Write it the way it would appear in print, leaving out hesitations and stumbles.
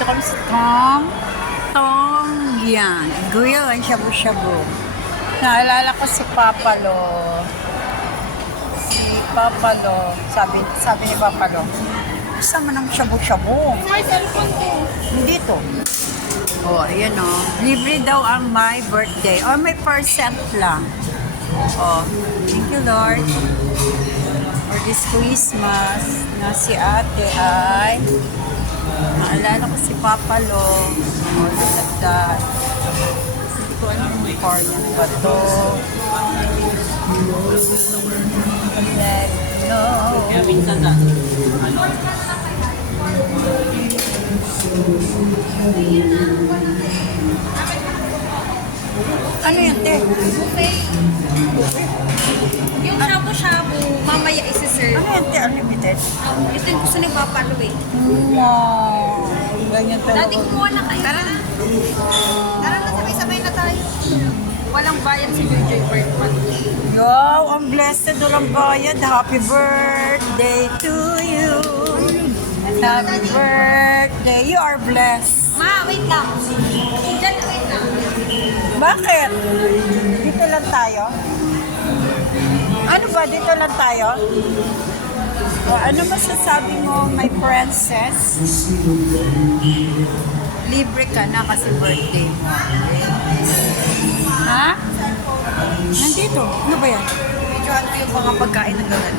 Dito kami sa Tong. Tong yan. Grill ang shabu-shabu. Naalala ko si Papalo. Si Papalo. Sabi ni Papalo, kasama ng shabu-shabu. May cellphone ko. Dito. Oh, ayan oh. Libre daw ang my birthday. Or may percent lang. Oh, thank you Lord. For this Christmas na si ate ay naalala ko si Papalo. Oh, look at that. Hindi ko alam yung Korean ba to. Let go. Kaya minsan na, Ano yan, te? Buffet. Yung shabu-shabu, mamaya isi-serve. Ano yan, te? Unlimited? Ito yung gusto ni Papa Lu eh. Wow. Ganyan talaga. Dati kumuha na kayo. Tara na. Tara na, sabay-sabay na tayo. Walang bayad si Joy birthday. Wow, ang blessed walang bayad. Happy birthday to you. Happy birthday. You are blessed. Ma, wait lang. Diyan, wait lang. Bakit? Dito lang tayo? Ano ba? Dito lang tayo? O, ano masasabi mo, my princess? Libre ka na kasi birthday mo. Ha? Nandito. Ano ba yan? Medyo ano yung mga pagkain na gano'n.